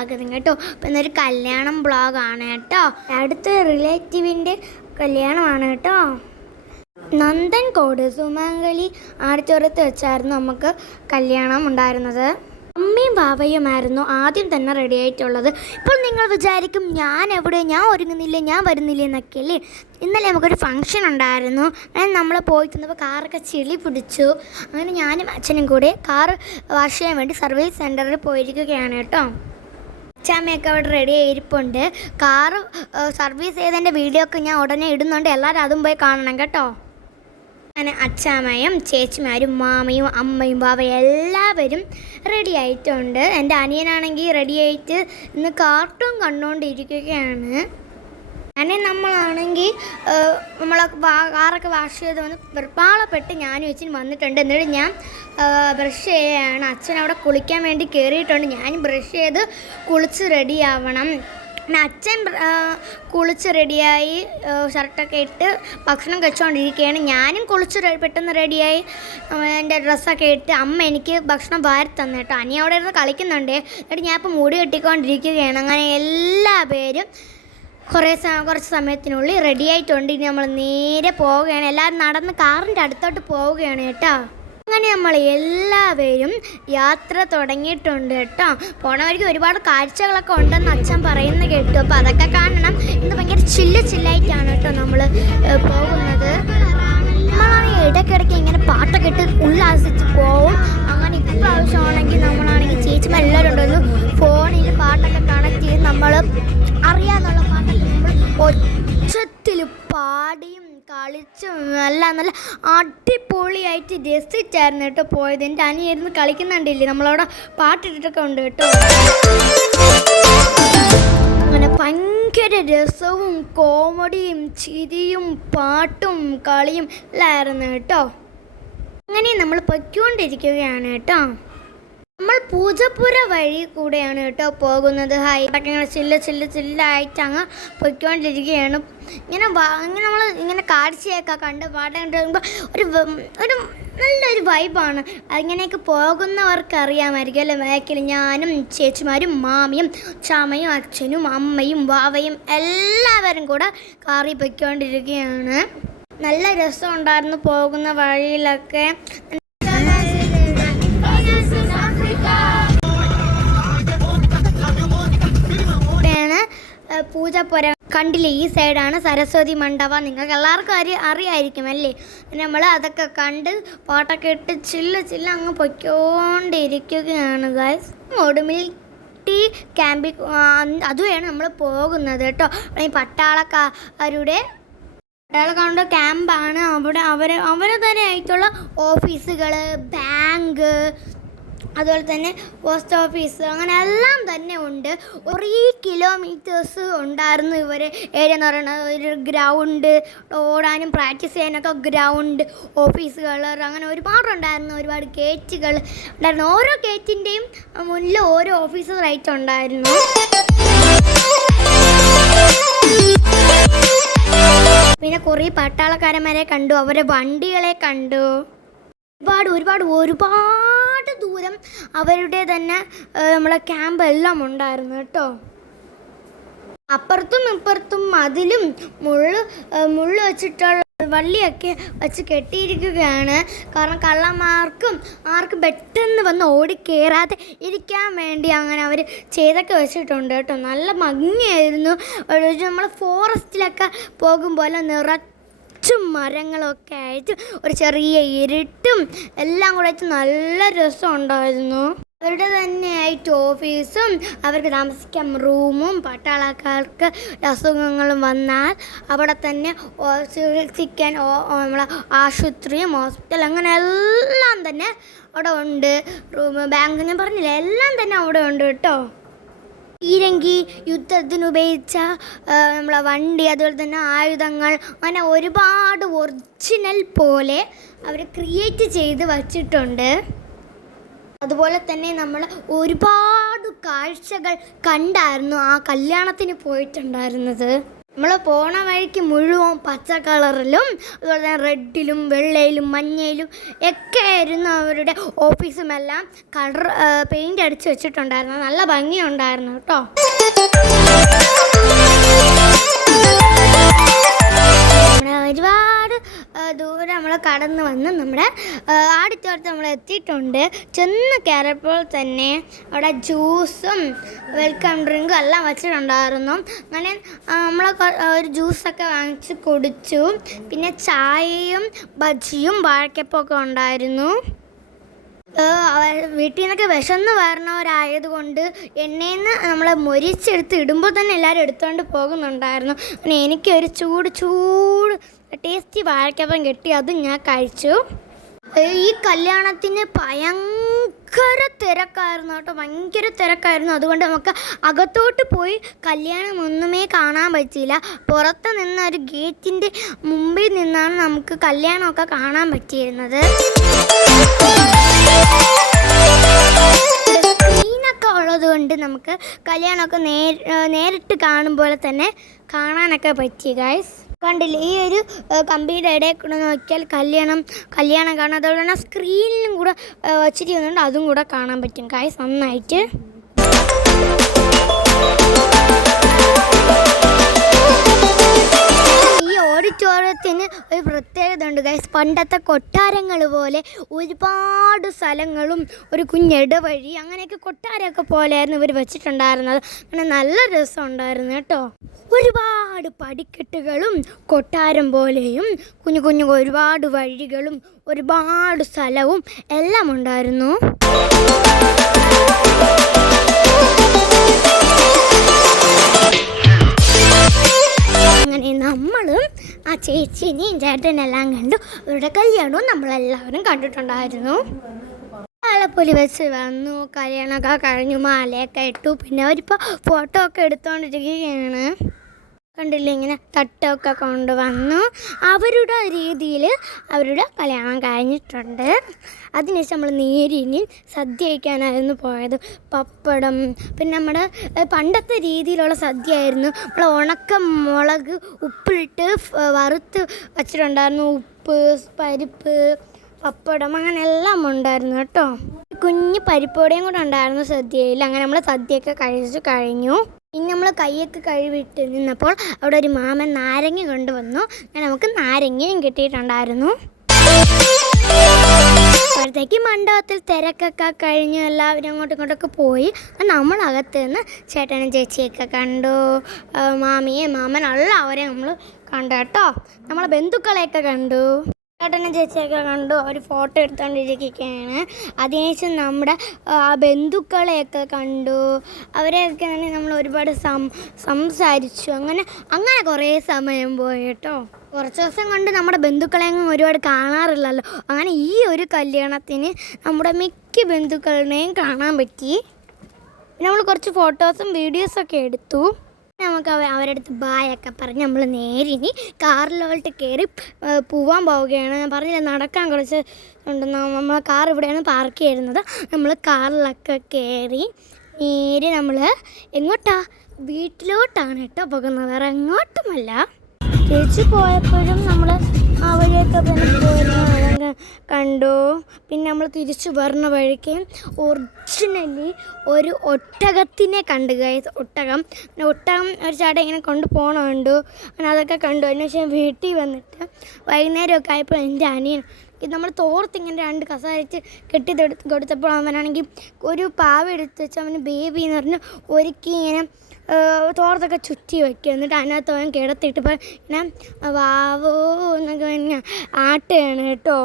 സ്വാഗതം കേട്ടോ. അപ്പം ഇന്നൊരു കല്യാണം ബ്ലോഗാണ് കേട്ടോ. അടുത്ത റിലേറ്റീവിന്റെ കല്യാണമാണ് കേട്ടോ. നന്ദൻ നന്ദൻകോട് സുമംഗലി ആടിച്ചോറത്ത് വെച്ചായിരുന്നു നമുക്ക് കല്യാണം ഉണ്ടായിരുന്നത്. അമ്മയും ബാബയുമായിരുന്നു ആദ്യം തന്നെ റെഡി ആയിട്ടുള്ളത്. ഇപ്പോൾ നിങ്ങൾ വിചാരിക്കും ഞാൻ എവിടെ? ഞാൻ ഒരുങ്ങുന്നില്ല? ഞാൻ വരുന്നില്ല? എന്നൊക്കെ അല്ലേ ഇന്നലെ നമുക്കൊരു ഫംഗ്ഷൻ ഉണ്ടായിരുന്നു. അങ്ങനെ നമ്മൾ പോയി തന്നപ്പോൾ കാറൊക്കെ ചെളി പിടിച്ചു. അങ്ങനെ ഞാനും അച്ഛനും കൂടെ കാർ വാഷ് ചെയ്യാൻ വേണ്ടി സർവീസ് സെന്ററിൽ പോയിരിക്കുകയാണ് കേട്ടോ. അച്ചാമ്മയൊക്കെ അവിടെ റെഡി ആയിരിപ്പുണ്ട്. കാർ സർവീസ് ചെയ്തതിന്റെ വീഡിയോ ഒക്കെ ഞാൻ ഉടനെ ഇടുന്നുണ്ട്. എല്ലാവരും അതും പോയി കാണണം കേട്ടോ. അങ്ങനെ അച്ചാമ്മയും ചേച്ചിമാരും മാമയും അമ്മയും ബാബയും എല്ലാവരും റെഡി ആയിട്ടുണ്ട്. എന്റെ അനിയനാണെങ്കിൽ റെഡി ആയിട്ട് ഇന്ന് കാർട്ടൂൺ കണ്ടുകൊണ്ടിരിക്കുകയാണ് അങ്ങനെ നമ്മളാണെങ്കിൽ നമ്മളെ കാറൊക്കെ വാഷ് ചെയ്ത് വന്ന് വെറുപ്പാളപ്പെട്ട് ഞാനും അച്ഛൻ വന്നിട്ടുണ്ട്. എന്നിട്ട് ഞാൻ ബ്രഷ് ചെയ്യുകയാണ് അച്ഛൻ അവിടെ കുളിക്കാൻ വേണ്ടി കയറിയിട്ടുണ്ട് ഞാൻ ബ്രഷ് ചെയ്ത് കുളിച്ച് റെഡിയാവണം അച്ഛൻ കുളിച്ച് റെഡിയായി ഷർട്ടൊക്കെ ഇട്ട് ഭക്ഷണം കഴിച്ചുകൊണ്ടിരിക്കുകയാണ് ഞാനും കുളിച്ച് പെട്ടെന്ന് റെഡിയായി എന്റെ ഡ്രസ്സൊക്കെ ഇട്ട് അമ്മ എനിക്ക് ഭക്ഷണം വാരി തന്നു കേട്ടോ. അനി അവിടെ ഇരുന്ന് കളിക്കുന്നുണ്ട്. എന്നിട്ട് ഞാൻ മുടി കെട്ടിക്കൊണ്ടിരിക്കുകയാണ് അങ്ങനെ എല്ലാ പേരും കുറേ കുറച്ച് സമയത്തിനുള്ളിൽ റെഡി ആയിട്ടുണ്ട്. ഇനി നമ്മൾ നേരെ പോവുകയാണ്. എല്ലാവരും നടന്ന് കാറിന്റെ അടുത്തോട്ട് പോവുകയാണ് കേട്ടോ. അങ്ങനെ നമ്മൾ എല്ലാവരും യാത്ര തുടങ്ങിയിട്ടുണ്ട് കേട്ടോ. പോണ ഒരുപാട് കാഴ്ചകളൊക്കെ ഉണ്ടെന്ന് അച്ഛൻ പറയുന്ന കേട്ടു. അപ്പോൾ അതൊക്കെ കാണണം. ഇന്ന് ഭയങ്കര ചില്ല് ചില്ലായിട്ടാണ് കേട്ടോ നമ്മൾ പോകുന്നത്. ഇടയ്ക്കിടയ്ക്ക് ഇങ്ങനെ പാട്ടൊക്കെ ഇട്ട് ഉല്ലാസിച്ച് പോവും. അങ്ങനെ ഇപ്രാവശ്യമാണെങ്കിൽ നമ്മളാണെങ്കിൽ ചേച്ചിമാർ എല്ലാവരും ഉണ്ടല്ലോ ഫോണിൽ പാട്ടൊക്കെ കണക്ട് ചെയ്ത് നമ്മൾ അറിയാന്നുള്ള പാട്ടൊക്കെ നമ്മൾ ഒച്ചത്തിൽ പാടിയും കളിച്ചും നല്ല നല്ല അടിപൊളിയായിട്ട് രസിച്ചായിരുന്നു കേട്ടോ പോയത്. എന്റെ അനിയായിരുന്നു കളിക്കുന്നുണ്ടില്ലേ? നമ്മളവിടെ പാട്ടിട്ടിട്ടൊക്കെ ഉണ്ട് കേട്ടോ. അങ്ങനെ ഭയങ്കര രസവും കോമഡിയും ചിരിയും പാട്ടും കളിയും എല്ലാം എല്ലായിരുന്നു കേട്ടോ. അങ്ങനെ നമ്മൾ പൊയ്ക്കൊണ്ടിരിക്കുകയാണ് കേട്ടോ. നമ്മൾ പൂജപ്പുര വഴി കൂടെയാണ് കേട്ടോ പോകുന്നത്. ഹൈ ഇങ്ങനെ ചില്ല ചില്ല ചില്ലായിട്ട് അങ്ങ് പൊയ്ക്കൊണ്ടിരിക്കുകയാണ്. ഇങ്ങനെ ഇങ്ങനെ നമ്മൾ ഇങ്ങനെ കാഴ്ചയൊക്കെ കണ്ട് പാട്ടം കണ്ട് കഴിയുമ്പോൾ ഒരു ഒരു നല്ലൊരു വൈബാണ്. അങ്ങനെയൊക്കെ പോകുന്നവർക്ക് അറിയാമായിരിക്കും അല്ലേ? ബാക്കിൽ ഞാനും ചേച്ചിമാരും മാമിയും ചാമയും അച്ഛനും അമ്മയും വാവയും എല്ലാവരും കൂടെ കാറി പൊയ്ക്കൊണ്ടിരിക്കുകയാണ്. നല്ല രസമുണ്ടായിരുന്നു പോകുന്ന വഴിയിലൊക്കെ. പൂജപ്പുര കണ്ടില്ലേ? ഈ സൈഡാണ് സരസ്വതി മണ്ഡപം. നിങ്ങൾക്ക് എല്ലാവർക്കും അറി അറിയായിരിക്കും അല്ലേ? നമ്മൾ അതൊക്കെ കണ്ട് പാട്ടൊക്കെ ഇട്ട് ചില്ല ചില്ല അങ്ങ് പൊയ്ക്കോണ്ടിരിക്കുകയാണ് ഗായ്സ് ഒടുമിൽ ടീ ക്യാമ്പിൽ അതുവഴിയാണ് നമ്മൾ പോകുന്നത് കേട്ടോ. ഈ പട്ടാളക്കാരുടെ പട്ടാളക്കാരുടെ ക്യാമ്പാണ് അവിടെ അവർ അവരെ തന്നെ ആയിട്ടുള്ള ഓഫീസുകൾ ബാങ്ക് അതുപോലെ തന്നെ പോസ്റ്റ് ഓഫീസ് അങ്ങനെ എല്ലാം തന്നെ ഉണ്ട്. കുറേ കിലോമീറ്റേഴ്സ് ഉണ്ടായിരുന്നു ഇവർ ഏരിയ എന്ന് പറയുന്നത് ഒരു ഗ്രൗണ്ട് ഓടാനും പ്രാക്ടീസ് ചെയ്യാനൊക്കെ ഗ്രൗണ്ട് ഓഫീസുകൾ അങ്ങനെ ഒരുപാടുണ്ടായിരുന്നു. ഒരുപാട് ഗേറ്റുകൾ ഉണ്ടായിരുന്നു. ഓരോ ഗേറ്റിന്റെയും മുന്നിൽ ഓരോ ഓഫീസറായിട്ട് ഉണ്ടായിരുന്നു. പിന്നെ കുറേ പട്ടാളക്കാരന്മാരെ കണ്ടു. അവരെ വണ്ടികളെ കണ്ടു. ഒരുപാട് ഒരുപാട് ഒരുപാട് ദൂരം അവരുടെ തന്നെ നമ്മളെ ക്യാമ്പ് എല്ലാം ഉണ്ടായിരുന്നു കേട്ടോ. അപ്പുറത്തും ഇപ്പുറത്തും മതിലും മുള്ള് മുള്ള് വെച്ചിട്ടുള്ള വള്ളിയൊക്കെ വെച്ച് കെട്ടിയിരിക്കുകയാണ്. കാരണം കള്ളന്മാർക്കും ആർക്കും പെട്ടെന്ന് വന്ന് ഓടിക്കേറാതെ ഇരിക്കാൻ വേണ്ടി അങ്ങനെ അവർ ചെയ്തൊക്കെ വെച്ചിട്ടുണ്ട് കേട്ടോ. നല്ല ഭംഗിയായിരുന്നു. നമ്മൾ ഫോറസ്റ്റിലൊക്കെ പോകുമ്പോൾ നിറച്ചും മരങ്ങളൊക്കെ ആയിട്ട് ഒരു ചെറിയ ഇരുട്ടും എല്ലാം കൂടെ നല്ല രസം ഉണ്ടായിരുന്നു അവരുടെ തന്നെയായിട്ട് ഓഫീസും അവർക്ക് താമസിക്കാൻ റൂമും പട്ടാളക്കാർക്ക് അസുഖങ്ങളും വന്നാൽ അവിടെ തന്നെ ചികിത്സിക്കാൻ നമ്മളെ ആശുപത്രിയും ഹോസ്പിറ്റൽ അങ്ങനെ എല്ലാം തന്നെ അവിടെ ഉണ്ട്. റൂം ബാങ്ക് ഞാൻ പറഞ്ഞില്ല എല്ലാം തന്നെ അവിടെ ഉണ്ട് കേട്ടോ. പീരങ്കി യുദ്ധത്തിന് ഉപയോഗിച്ച ആ, നമ്മളെ വണ്ടി അതുപോലെ തന്നെ ആയുധങ്ങൾ അങ്ങനെ ഒരുപാട് ഒറിജിനൽ പോലെ അവർ ക്രിയേറ്റ് ചെയ്ത് വച്ചിട്ടുണ്ട്. അതുപോലെ തന്നെ നമ്മൾ ഒരുപാട് കാഴ്ചകൾ കണ്ടായിരുന്നു ആ കല്യാണത്തിന് പോയിട്ടുണ്ടായിരുന്നത്. നമ്മൾ പോണ വഴിക്ക് മുഴുവൻ പച്ച കളറിലും അതുപോലെ തന്നെ റെഡിലും വെള്ളയിലും മഞ്ഞയിലും ഒക്കെ ആയിരുന്നു അവരുടെ ഓഫീസുമെല്ലാം. കളർ പെയിന്റ് അടിച്ച് വെച്ചിട്ടുണ്ടായിരുന്നു. നല്ല ഭംഗിയുണ്ടായിരുന്നു കേട്ടോ. ഒരുപാട് ദൂരം നമ്മൾ കടന്ന് വന്ന് നമ്മുടെ ആടിത്തോട്ടത്ത് നമ്മൾ എത്തിയിട്ടുണ്ട്. ചെന്ന് കയറിയപ്പോൾ തന്നെ അവിടെ ജ്യൂസും വെൽക്കം ഡ്രിങ്കും എല്ലാം വെച്ചിട്ടുണ്ടായിരുന്നു. അങ്ങനെ നമ്മൾ ഒരു ജ്യൂസൊക്കെ വാങ്ങിച്ച് കുടിച്ചു. പിന്നെ ചായയും ബജിയും വാഴക്കപ്പൊക്കെ ഉണ്ടായിരുന്നു. വീട്ടിൽ നിന്നൊക്കെ വിശന്ന് വരണവരായതുകൊണ്ട് എണ്ണയിൽ നിന്ന് നമ്മൾ മൊരിച്ചെടുത്ത് ഇടുമ്പോൾ തന്നെ എല്ലാവരും എടുത്തുകൊണ്ട് പോകുന്നുണ്ടായിരുന്നു. പിന്നെ എനിക്കൊരു ചൂട് ചൂട് ടേസ്റ്റി വാഴക്കപ്പം കിട്ടി അത് ഞാൻ കഴിച്ചു. ഈ കല്യാണത്തിന് ഭയങ്കര തിരക്കായിരുന്നു കേട്ടോ ഭയങ്കര തിരക്കായിരുന്നു. അതുകൊണ്ട് നമുക്ക് അകത്തോട്ട് പോയി കല്യാണം ഒന്നുമേ കാണാൻ പറ്റിയില്ല. പുറത്ത് നിന്ന ഒരു ഗേറ്റിന്റെ മുമ്പിൽ നിന്നാണ് നമുക്ക് കല്യാണമൊക്കെ കാണാൻ പറ്റിയിരുന്നത്. സ്ക്രീനൊക്കെ ഉള്ളത് കൊണ്ട് നമുക്ക് കല്യാണമൊക്കെ നേരിട്ട് കാണുമ്പോൾ തന്നെ കാണാനൊക്കെ പറ്റി ഗൈസ് കണ്ടില്ലേ? ഈ ഒരു കമ്പിയുടെ ഇടയിൽ കൂടെ നോക്കിയാൽ കല്യാണം കല്യാണം കാണാം. അതുപോലെ തന്നെ സ്ക്രീനിലും കൂടെ വച്ചിരിക്കുന്നുണ്ട്. അതും കൂടെ കാണാൻ പറ്റും. കായസ് നന്നായിട്ട്. ഓഡിറ്റോറിയത്തിന് ഒരു പ്രത്യേകത ഉണ്ട് ഗൈസ് പണ്ടത്തെ കൊട്ടാരങ്ങൾ പോലെ ഒരുപാട് സ്ഥലങ്ങളും ഒരു കുഞ്ഞിടവഴി അങ്ങനെയൊക്കെ കൊട്ടാരമൊക്കെ പോലെയായിരുന്നു ഇവർ വെച്ചിട്ടുണ്ടായിരുന്നത്. അങ്ങനെ നല്ല രസം ഉണ്ടായിരുന്നു കേട്ടോ. ഒരുപാട് പടിക്കെട്ടുകളും കൊട്ടാരം പോലെയും കുഞ്ഞു കുഞ്ഞു ഒരുപാട് വഴികളും ഒരുപാട് സ്ഥലവും എല്ലാം ഉണ്ടായിരുന്നു. അങ്ങനെ നമ്മളും ആ ചേച്ചിനെയും ചേട്ടനെല്ലാം കണ്ടു. അവരുടെ കല്യാണവും നമ്മളെല്ലാവരും കണ്ടിട്ടുണ്ടായിരുന്നു. ആലപ്പൊലി വെച്ച് വന്നു കല്യാണമൊക്കെ കഴിഞ്ഞു മാലയൊക്കെ ഇട്ടു. പിന്നെ അവരിപ്പോൾ ഫോട്ടോ ഒക്കെ എടുത്തുകൊണ്ടിരിക്കുകയാണ് കണ്ടില്ലേ ഇങ്ങനെ തട്ടമൊക്കെ കൊണ്ടുവന്നു അവരുടെ രീതിയിൽ അവരുടെ കല്യാണം കഴിഞ്ഞിട്ടുണ്ട്. അതിനുശേഷം നമ്മൾ നേരിനി സദ്യ കഴിക്കാനായിരുന്നു പോയത്. പപ്പടം പിന്നെ നമ്മുടെ പണ്ടത്തെ രീതിയിലുള്ള സദ്യ ആയിരുന്നു നമ്മൾ ഉണക്ക മുളക് ഉപ്പിട്ട് വറുത്ത് വച്ചിട്ടുണ്ടായിരുന്നു. ഉപ്പ് പരിപ്പ് പപ്പടം അങ്ങനെ എല്ലാം ഉണ്ടായിരുന്നു കേട്ടോ. കുഞ്ഞ് പരിപ്പോടെയും കൂടെ ഉണ്ടായിരുന്നു സദ്യയിൽ. അങ്ങനെ നമ്മൾ സദ്യയൊക്കെ കഴിച്ചു കഴിഞ്ഞു. പിന്നെ നമ്മൾ കൈയൊക്കെ കഴുകിയിട്ട് നിന്നപ്പോൾ അവിടെ ഒരു മാമൻ നാരങ്ങ കൊണ്ടുവന്നു. അങ്ങനെ നമുക്ക് നാരങ്ങയും കിട്ടിയിട്ടുണ്ടായിരുന്നു. അപ്പോഴത്തേക്ക് മണ്ഡപത്തിൽ തിരക്കൊക്കെ കഴിഞ്ഞ് എല്ലാവരും അങ്ങോട്ടും ഇങ്ങോട്ടൊക്കെ പോയി. നമ്മൾ അകത്ത് നിന്ന് ചേട്ടനും ചേച്ചിയൊക്കെ കണ്ടു. മാമിയെ മാമൻ എല്ലാവരെയും നമ്മൾ കണ്ടു കേട്ടോ. നമ്മളെ ബന്ധുക്കളെയൊക്കെ കണ്ടു. ചേട്ടനും ചേച്ചിയൊക്കെ കണ്ടു. അവർ ഫോട്ടോ എടുത്തുകൊണ്ടിരിക്കുകയാണ് അതിനുശേഷം നമ്മുടെ ആ, ബന്ധുക്കളെയൊക്കെ കണ്ടു. അവരെയൊക്കെ നമ്മൾ ഒരുപാട് സം സംസാരിച്ചു. അങ്ങനെ അങ്ങനെ കുറേ സമയം പോയി കേട്ടോ. കുറച്ച് ദിവസം കൊണ്ട് നമ്മുടെ ബന്ധുക്കളെയൊന്നും ഒരുപാട് കാണാറില്ലല്ലോ. അങ്ങനെ ഈ ഒരു കല്യാണത്തിന് നമ്മുടെ മിക്ക ബന്ധുക്കളുടെയും കാണാൻ പറ്റി. നമ്മൾ കുറച്ച് ഫോട്ടോസും വീഡിയോസൊക്കെ എടുത്തു. നമുക്ക് അവ അവരുടെ അടുത്ത് ബായൊക്കെ പറഞ്ഞ് നമ്മൾ നേരെ ഇനി കാറിലോട്ട് കയറി പോവാൻ പോവുകയാണ്. ഞാൻ പറഞ്ഞില്ല നടക്കാൻ കുറച്ച് ഉണ്ടെന്ന്. നമ്മൾ കാർ ഇവിടെയാണ് പാർക്ക് ചെയ്യുന്നത്. നമ്മൾ കാറിലൊക്കെ കയറി നേരെ നമ്മൾ എങ്ങോട്ടാ? വീട്ടിലോട്ടാണ് കേട്ടോ പോകുന്നത്. വേറെ എങ്ങോട്ടുമല്ല. ചേച്ചി പോയപ്പോഴും നമ്മൾ പിന്നെ തന്നെ പോയിരുന്നു അതങ്ങ് കണ്ടു. പിന്നെ നമ്മൾ തിരിച്ചു വരുന്ന വഴിക്ക് ഒറിജിനലി ഒരു ഒട്ടകത്തിനെ കണ്ടു കഴിഞ്ഞ ഒട്ടകം. പിന്നെ ഒട്ടകം ഒരു ചേട്ടൻ ഇങ്ങനെ കൊണ്ട് പോകണമുണ്ട് അങ്ങനെ അതൊക്കെ കണ്ടു. അതിന് ശേഷം വീട്ടിൽ വന്നിട്ട് വൈകുന്നേരമൊക്കെ ആയപ്പോൾ എന്റെ അനിയൻ നമ്മൾ തോർത്ത് ഇങ്ങനെ രണ്ട് കസാരിച്ച് കെട്ടി കൊടുത്തപ്പോൾ അവനാണെങ്കിൽ ഒരു പാവ എടുത്ത് വെച്ച് അവന് ബേബി എന്ന് പറഞ്ഞ് ഒരുക്കി ഇങ്ങനെ തോർത്തൊക്കെ ചുറ്റി വെക്കുക എന്നിട്ട് അതിനകത്ത് അവൻ കിടത്തിയിട്ട് ഇപ്പം ഇങ്ങനെ വാവോ എന്നൊക്കെ പറഞ്ഞ ആട്ടയാണ് കേട്ടോ.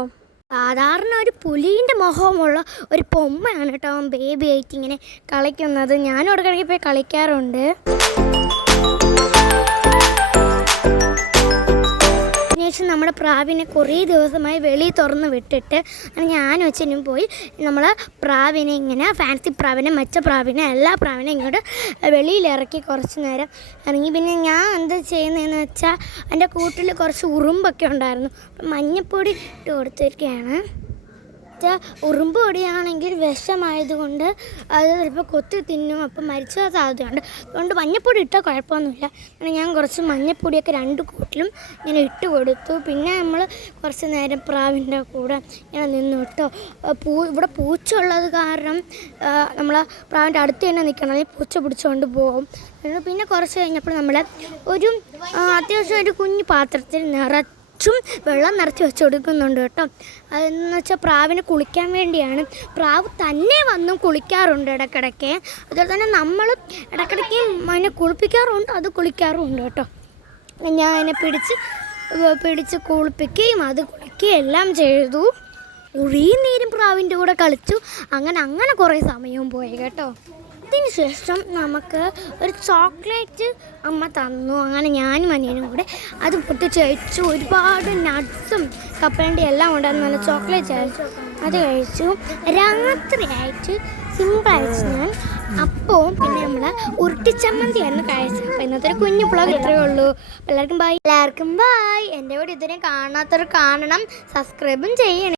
സാധാരണ ഒരു പുലീന്റെ മുഖമുള്ള ഒരു പൊമ്മയാണ് കേട്ടോ അവൻ ബേബി ആയിട്ട് ഇങ്ങനെ കളിക്കുന്നത്. ഞാനും ഇടയ്ക്കിടയ്ക്ക് പോയി കളിക്കാറുണ്ട്. അതിനുശേഷം നമ്മുടെ പ്രാവിനെ കുറേ ദിവസമായി വെളിയിൽ തുറന്ന് വിട്ടിട്ട് ഞാനും അച്ഛനും പോയി നമ്മൾ പ്രാവിനെ ഇങ്ങനെ ഫാൻസി പ്രാവിനെ മച്ച പ്രാവിനെ എല്ലാ പ്രാവിനെ ഇങ്ങോട്ട് വെളിയിൽ ഇറക്കി കുറച്ച് നേരം ഇറങ്ങി. പിന്നെ ഞാൻ എന്താ ചെയ്യുന്നതെന്ന് വെച്ചാൽ എന്റെ കൂട്ടിൽ കുറച്ച് ഉറുമ്പൊക്കെ ഉണ്ടായിരുന്നു. മഞ്ഞപ്പൊടി ഇട്ട് കൊടുത്തിരിക്കുകയാണ്. മറ്റേ ഉറുമ്പ് പൊടിയാണെങ്കിൽ വിഷമായതുകൊണ്ട് അത് ചിലപ്പോൾ കൊത്തി തിന്നും. അപ്പം മരിച്ച സാധ്യതയുണ്ട്. അതുകൊണ്ട് മഞ്ഞപ്പൊടി ഇട്ടാൽ കുഴപ്പമൊന്നുമില്ല. അങ്ങനെ ഞാൻ കുറച്ച് മഞ്ഞപ്പൊടിയൊക്കെ രണ്ട് കൂട്ടിലും ഇങ്ങനെ ഇട്ട് കൊടുത്തു. പിന്നെ നമ്മൾ കുറച്ച് നേരം പ്രാവിന്റെ കൂടെ ഇങ്ങനെ നിന്നു കേട്ടോ പൂ ഇവിടെ പൂച്ച ഉള്ളത് കാരണം നമ്മൾ പ്രാവിന്റെ അടുത്ത് തന്നെ നിൽക്കണം. അല്ലെങ്കിൽ പൂച്ച പിടിച്ചുകൊണ്ട് പോകും. പിന്നെ- കുറച്ച് കഴിഞ്ഞപ്പോൾ നമ്മൾ ഒരു അത്യാവശ്യം ഒരു കുഞ്ഞു പാത്രത്തിൽ നിറച്ചും വെള്ളം നിറച്ച് വെച്ച് കൊടുക്കുന്നുണ്ട് കേട്ടോ. അതെന്ന് വെച്ചാൽ പ്രാവിന് കുളിക്കാൻ വേണ്ടിയാണ്. പ്രാവ് തന്നെ വന്നും കുളിക്കാറുണ്ട് ഇടയ്ക്കിടയ്ക്ക് അതുപോലെ തന്നെ നമ്മൾ ഇടയ്ക്കിടയ്ക്ക് അതിനെ കുളിപ്പിക്കാറുണ്ട് അത് കുളിക്കാറുമുണ്ട് കേട്ടോ. ഞാൻ അതിനെ പിടിച്ച് പിടിച്ച് കുളിപ്പിക്കുകയും അത് കുളിക്കുകയും എല്ലാം ചെയ്തു. ഒഴിയും നേരം പ്രാവിന്റെ കൂടെ കളിച്ചു. അങ്ങനെ അങ്ങനെ കുറേ സമയവും പോയി കേട്ടോ. ശേഷം നമുക്ക് ഒരു ചോക്ലേറ്റ് അമ്മ തന്നു. അങ്ങനെ ഞാനും അനിയനും കൂടെ അത് പൊട്ടിച്ച് കഴിച്ചു. ഒരുപാട് നട്ട്സും കപ്പലണ്ടി എല്ലാം ഉണ്ടായിരുന്നു. നല്ല ചോക്ലേറ്റ് കഴിച്ചു അത് കഴിച്ചു. രാത്രിയായിട്ട് സിമ്പിളായിട്ട് ഞാൻ അപ്പവും പിന്നെ നമ്മൾ ഉരുട്ടിച്ചമ്മന്തിയായിരുന്നു കഴിച്ചത്. അപ്പോൾ ഇന്നത്തെ ഒരു കുഞ്ഞു പ്ലോഗ് ഇത്രയേ ഉള്ളൂ. എല്ലാവർക്കും ബൈ എല്ലാവർക്കും ബൈ എന്റെ വീട് ഇതിനെ കാണാത്തവർ കാണണം. സബ്സ്ക്രൈബും ചെയ്യണം.